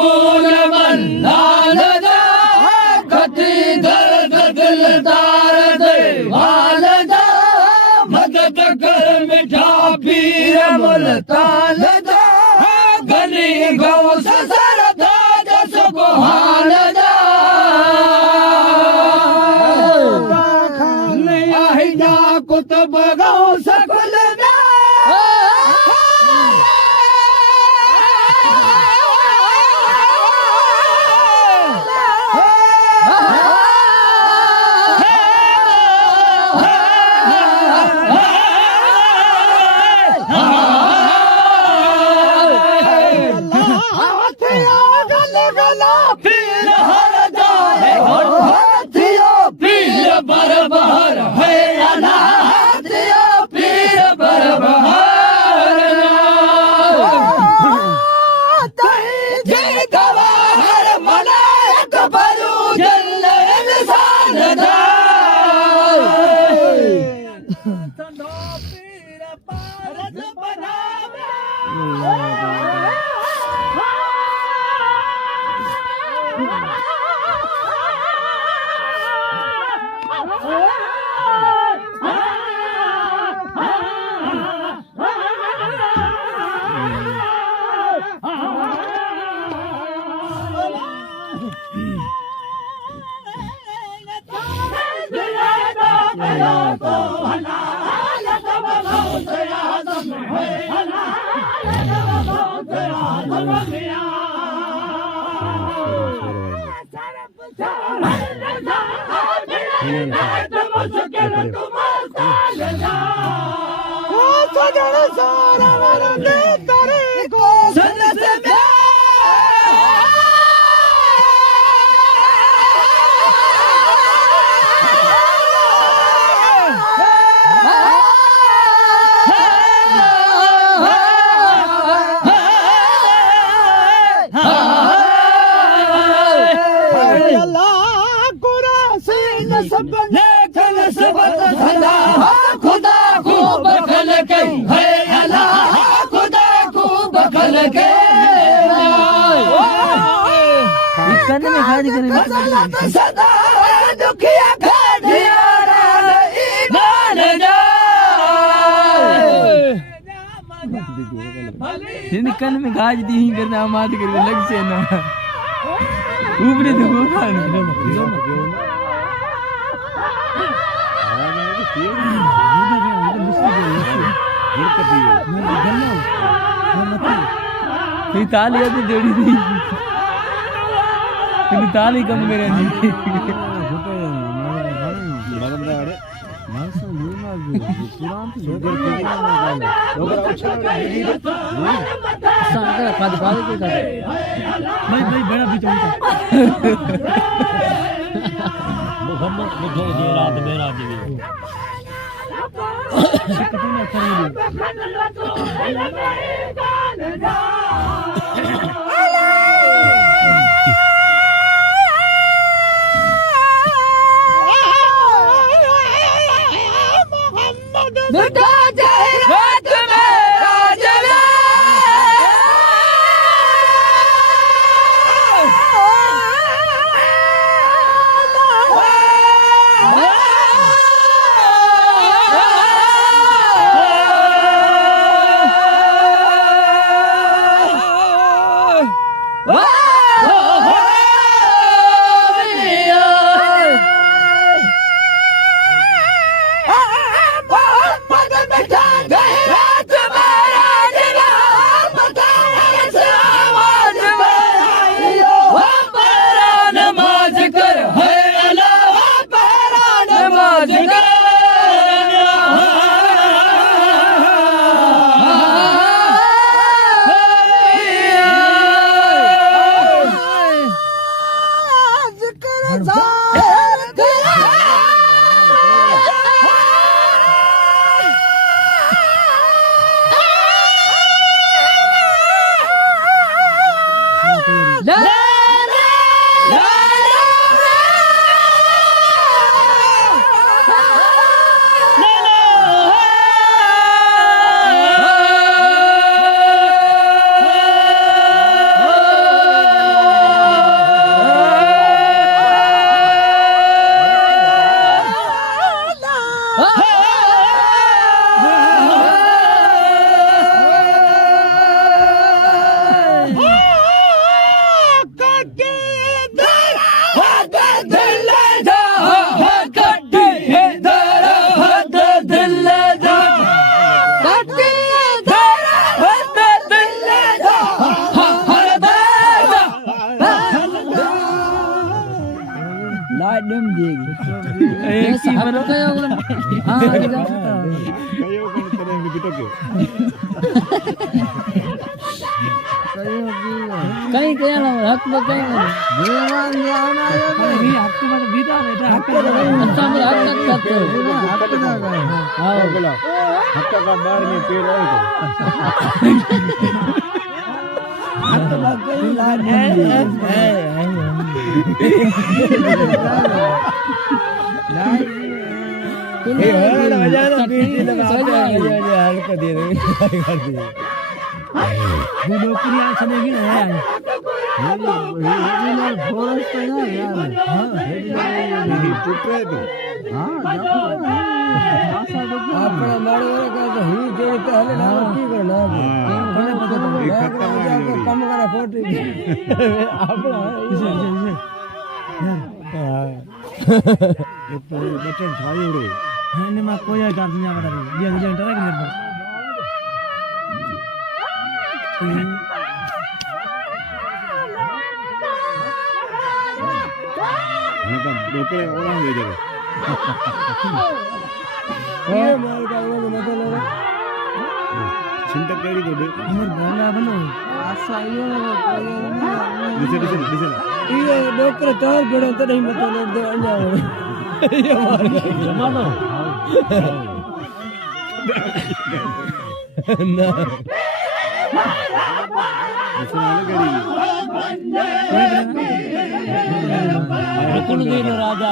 सुकून मन्नान दा कथी दर्द दिलदार दे वाल दा मदद कर मिठा पीर मुल्तान दा गली गौस सरदार सुभान दा आहिदा कुतुब गौस कुल दा कन में गाज दी ही करना मात कर लग से ना ऊपरी तो वो खान ये ताली तो जोड़ी थी ये ताली कम करे नहीं कहीं कहीं हक में कहीं देवान जाना है ये हक में बीता बेटा हक में अच्छा में हक तक करते हो हक ना गए हां बोला हक का बाहर में पेड़ है हक का कोई लाज है ये वाला बजाना बीड़ी लगा के हल्क दे रहे कर दिए ये नौकरी चलेगी ना यार ये ना फॉरेस्ट है ना यार हां ये टूटे तो हां अपना मारो का तो ही जोड़ते हले ना की करना कोने पता कम करा फोटो अपना हां ये तो बटन थाई उड़े ने मा कोई आ डांस नहीं बड़ा ये जन टरा के मेरे मतलब डोकरे orang ये जगह ये मार का वो मतलब चिंता करी तो दे हमर गाना बनो आशा ये डीजल ये डोकरे तोर गड़ो तो नहीं मतलब दो अंजा ये मार जमानो ना राजा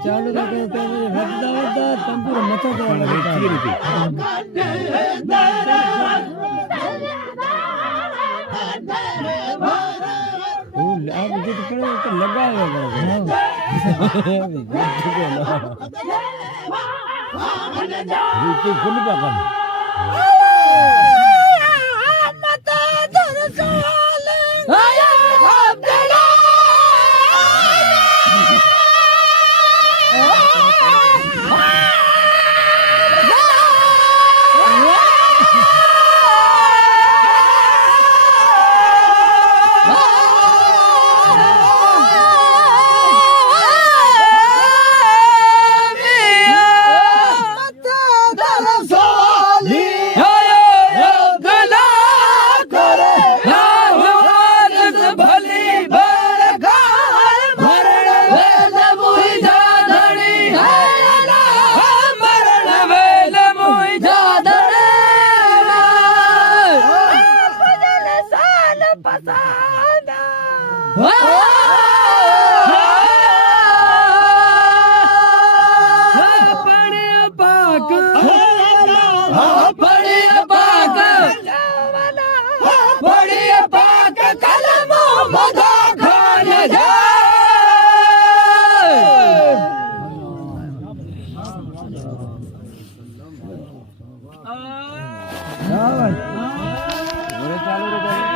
ચાલુ રાખો તો વધતા વધતા તંબુરો મથો તો आप जो पड़े तो लगाए फुल पापा ચાલુ